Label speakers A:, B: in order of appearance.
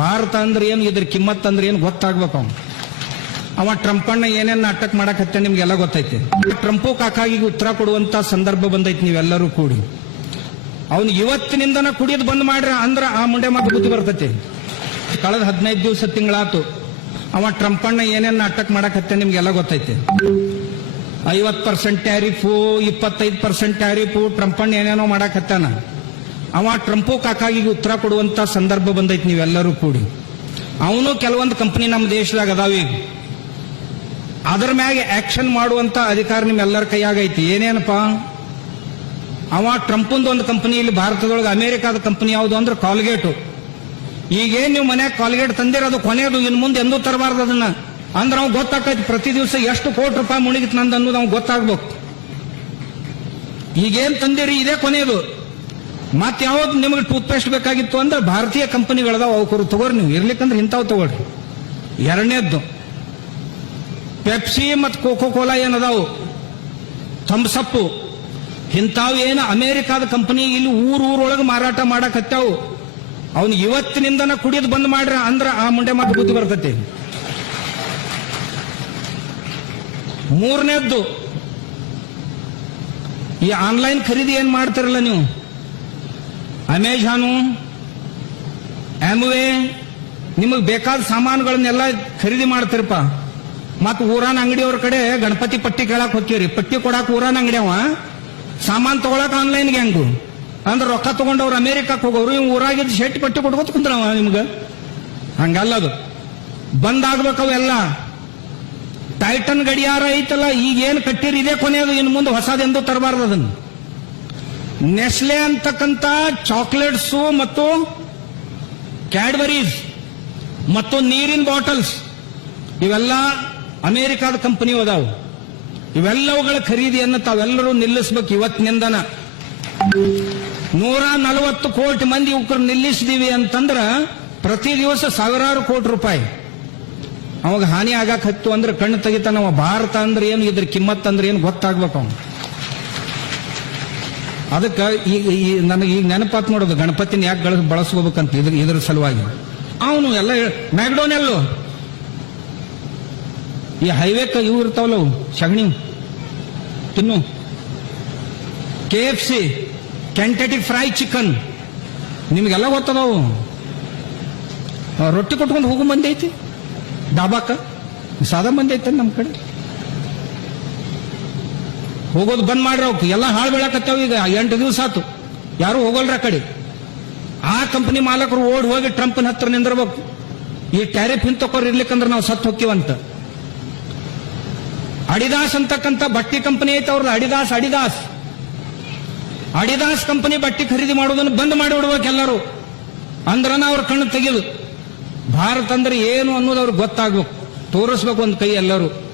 A: ಭಾರತ ಅಂದ್ರೆ ಏನು, ಇದ್ರ ಕಿಮ್ಮತ್ ಅಂದ್ರೆ ಏನು ಗೊತ್ತಾಗ್ಬೇಕು ಅವ್ನು. ಅವ ಟ್ರಂಪಣ್ಣ ಏನೇನು ನಾಟಕ ಮಾಡಕತ್ತೆ ನಿಮ್ಗೆಲ್ಲ ಗೊತ್ತೈತಿ. ಟ್ರಂಪು ಕಾಕಾಗಿ ಉತ್ತರ ಕೊಡುವಂತ ಸಂದರ್ಭ ಬಂದೈತಿ ನೀವೆಲ್ಲರೂ ಕೂಡಿ. ಅವನು ಇವತ್ತಿನಿಂದನ ಕುಡಿಯೋದು ಬಂದ್ ಮಾಡ್ರಿ ಅಂದ್ರ ಆ ಮುಂಡೆ ಮಾತು ಬುದ್ಧಿ ಬರ್ತೈತಿ. ಕಳೆದ ಹದಿನೈದು ದಿವಸ ತಿಂಗಳಾತು ಅವ ಟ್ರಂಪಣ್ಣ ಏನೇನು ನಾಟಕ ಮಾಡಕತ್ತೆ ನಿಮ್ಗೆಲ್ಲ ಗೊತ್ತೈತಿ. ಐವತ್ ಪರ್ಸೆಂಟ್ ಟ್ಯಾರಿಫು ಇಪ್ಪತ್ತೈದು ಪರ್ಸೆಂಟ್ ಟ್ಯಾರಿಫು ಟ್ರಂಪಣ್ಣ ಏನೇನೋ ಮಾಡಕತ್ತಾನ ಅವ ಟ್ರಂಪು ಕಾಕಾಗಿಗೆ ಉತ್ತರ ಕೊಡುವಂತ ಸಂದರ್ಭ ಬಂದೈತಿ ನೀವೆಲ್ಲರೂ ಕೂಡಿ. ಅವನು ಕೆಲವೊಂದು ಕಂಪನಿ ನಮ್ಮ ದೇಶದಾಗ ಅದಾವ ಈಗ. ಅದರ ಮ್ಯಾಗೆ ಆಕ್ಷನ್ ಮಾಡುವಂತ ಅಧಿಕಾರ ನಿಮ್ಮೆಲ್ಲರ ಕೈಯಾಗೈತಿ ಏನೇನಪ್ಪ? ಅವ ಟ್ರಂಪಂದು ಒಂದು ಕಂಪನಿ, ಇಲ್ಲಿ ಭಾರತದೊಳಗೆ ಅಮೆರಿಕಾದ ಕಂಪನಿ ಯಾವುದು ಅಂದ್ರೆ ಕಾಲ್ಗೇಟು. ಈಗೇನ್ ನೀವು ಮನ್ಯಾಗ ಕಾಲ್ಗೇಟ್ ತಂದಿರೋದು ಕೊನೆಯದು ಇನ್ನು ಮುಂದೆ ಎಂದೂ ತರಬಾರ್ದು ಅದನ್ನ. ಅಂದ್ರೆ ಅವ್ನು ಗೊತ್ತಾಕೈತಿ ಪ್ರತಿ ದಿವಸ ಎಷ್ಟು ಕೋಟಿ ರೂಪಾಯಿ ಮುಳುಗಿತ್ ನಂದು ಅನ್ನೋದು ಅವ್ನು ಗೊತ್ತಾಗ್ಬೇಕು. ಈಗೇನ್ ತಂದಿರಿ, ಇದೇ ಕೊನೆಯದು ಮತ್ತೆ ಯಾವ್ದು ನಿಮಗೆ ಟೂತ್ ಪೇಸ್ಟ್ ಬೇಕಾಗಿತ್ತು ಅಂದ್ರೆ ಭಾರತೀಯ ಕಂಪನಿಗಳದಾವ ಅವಕರು ತಗೋರಿ ನೀವು. ಇರ್ಲಿಕ್ಕಂದ್ರೆ ಇಂಥವು ತಗೊಳ್ರಿ. ಎರಡನೇದ್ದು ಪೆಪ್ಸಿ ಮತ್ತು ಕೋಕೋ ಕೋಲಾ ಏನದಾವು ಥಮ್ಸಪ್ಪು ಇಂಥವು ಏನು ಅಮೆರಿಕಾದ ಕಂಪನಿ ಇಲ್ಲಿ ಊರು ಊರೊಳಗೆ ಮಾರಾಟ ಮಾಡಕತ್ತಾವು ಅವನು ಇವತ್ತಿನಿಂದನ ಕುಡಿಯೋದು ಬಂದ್ ಮಾಡ್ರ ಅಂದ್ರೆ ಆ ಮುಂಡೆ ಮಾತು ಬುದ್ಧಿ ಬರ್ತೈತಿ. ಮೂರನೇದ್ದು, ಈ ಆನ್ಲೈನ್ ಖರೀದಿ ಏನ್ ಮಾಡ್ತಿರಲ್ಲ ನೀವು? ಅಮೆಜಾನು ಆಮ್ವೆ ನಿಮಗೆ ಬೇಕಾದ ಸಾಮಾನುಗಳನ್ನೆಲ್ಲ ಖರೀದಿ ಮಾಡ್ತಿರಪ್ಪ. ಮತ್ತೆ ಊರಾನ ಅಂಗಡಿಯವ್ರ ಕಡೆ ಗಣಪತಿ ಪಟ್ಟಿ ಕೇಳಕ್ ಹೋಗ್ತೀವ್ರಿ ಪಟ್ಟಿ ಕೊಡಾಕ ಊರಾನ ಅಂಗಡಿ ಅವ. ಸಾಮಾನ್ ತಗೊಳಕ್ ಆನ್ಲೈನ್ಗೆ ಹೆಂಗು? ಅಂದ್ರೆ ರೊಕ್ಕ ತಗೊಂಡವ್ರು ಅಮೆರಿಕಕ್ಕೆ ಹೋಗೋರು ಇವ್ ಊರಾಗಿದ್ದು ಶೆಟ್ಟಿ ಪಟ್ಟಿ ಕೊಡ್ಬೋದು ಕುಂದ್ರವ ನಿಮ್ಗೆ? ಹಂಗಲ್ಲ ಅದು. ಬಂದಾಗ್ಬೇಕು ಅವೆಲ್ಲ ಟೈಟನ್ ಗಡಿಯಾರ ಐತಲ್ಲ ಈಗ ಏನ್ ಕಟ್ಟಿರಿ ಇದೇ ಕೊನೆಯದು ಇನ್ನು ಮುಂದೆ ಹೊಸದೆಂದು ತರಬಾರ್ದು ಅದನ್ನು ನೆಸ್ಲೆ ಅಂತಕ್ಕಂಥ ಚಾಕ್ಲೇಟ್ಸು ಮತ್ತು ಕ್ಯಾಡ್ಬರೀಸ್ ಮತ್ತು ನೀರಿನ ಬಾಟಲ್ಸ್ ಇವೆಲ್ಲ ಅಮೆರಿಕಾದ ಕಂಪನಿ ಅದಾವು ಇವೆಲ್ಲವುಗಳ ಖರೀದಿಯನ್ನು ತಾವೆಲ್ಲರೂ ನಿಲ್ಲಿಸಬೇಕು ಇವತ್ತಿನಿಂದನ ನೂರ ನಲವತ್ತು ಕೋಟಿ ಮಂದಿ ಯುವಕರು ನಿಲ್ಲಿಸಿದೀವಿ ಅಂತಂದ್ರ ಪ್ರತಿ ದಿವಸ ಸಾವಿರಾರು ಕೋಟಿ ರೂಪಾಯಿ. ಅವಾಗ ಹಾನಿ ಆಗಾಕ ಹತ್ತು ಅಂದ್ರೆ ಕಣ್ಣು ತೆಗಿತಾನ ಭಾರತ ಅಂದ್ರೆ ಏನು? ಇದ್ರ ಕಿಮ್ಮತ್ ಅಂದ್ರೆ ಏನು ಗೊತ್ತಾಗ್ಬೇಕು ಅವನು. ಅದಕ್ಕೆ ಈಗ ಈ ನನಗೆ ಈಗ ನೆನಪಾತ್ ನೋಡೋದು ಗಣಪತಿನ ಯಾಕೆ ಗಳ ಬಳಸ್ಕೋಬೇಕಂತ ಇದ್ರ ಇದ್ರ ಸಲುವಾಗಿ. ಅವನು ಎಲ್ಲ ಮ್ಯಾಕ್ಡೋನೆಲ್ಲು ಈ ಹೈವೇಕ ಇವು ಇರ್ತಾವಲ್ಲ ಸಗಣಿ. ತಿನ್ನು. K F C Kentucky fry chicken ನಿಮಗೆಲ್ಲ ಗೊತ್ತದವು? ರೊಟ್ಟಿ ಕೊಟ್ಕೊಂಡು ಹೋಗೋ ಮಂದಿ ಐತಿ. ಡಾಬಾಕ. ಸಾದಾ ಮಂದಿ ನಮ್ಮ ಕಡೆ? ಹೋಗೋದು ಬಂದ್ ಮಾಡ್ರ ಅವಕ್ಕೆ ಎಲ್ಲ ಹಾಳು ಬೀಳಕತ್ತಾವ ಈಗ. ಎಂಟು ದಿವಸ ಆತು. ಯಾರು ಹೋಗಲ್ರ ಕಡೆ. ಆ ಕಂಪನಿ ಮಾಲಕರು ಓಡಿ ಹೋಗಿ ಟ್ರಂಪ್ನ ಹತ್ರ ನಿಂದಿರ್ಬೇಕು. ಈ ಟ್ಯಾರಿಫ್ ಹಿಂತಕೋರ್ ಇರ್ಲಿಕ್ಕಂದ್ರೆ ನಾವು ಸತ್ತು ಹೋಗ್ತೀವಂತ ಅಡಿದಾಸ್ ಅಂತಕ್ಕಂಥ ಬಟ್ಟಿ ಕಂಪನಿ ಐತೆ ಅವ್ರದ್ದು ಅಡಿದಾಸ್ ಅಡಿದಾಸ್. ಅಡಿದಾಸ್ ಕಂಪನಿ ಬಟ್ಟೆ ಖರೀದಿ ಮಾಡೋದನ್ನು ಬಂದ್ ಮಾಡಿ ಬಿಡ್ಬೇಕು ಎಲ್ಲರೂ. ಅಂದ್ರನ ಅವ್ರ ಕಣ್ಣು ತೆಗೆದು. ಭಾರತ ಅಂದ್ರೆ ಏನು ಅನ್ನೋದು ಅವ್ರಿಗೆ ಗೊತ್ತಾಗ್ಬೇಕು. ತೋರಿಸ್ಬೇಕು ಒಂದು ಕೈ ಎಲ್ಲರೂ.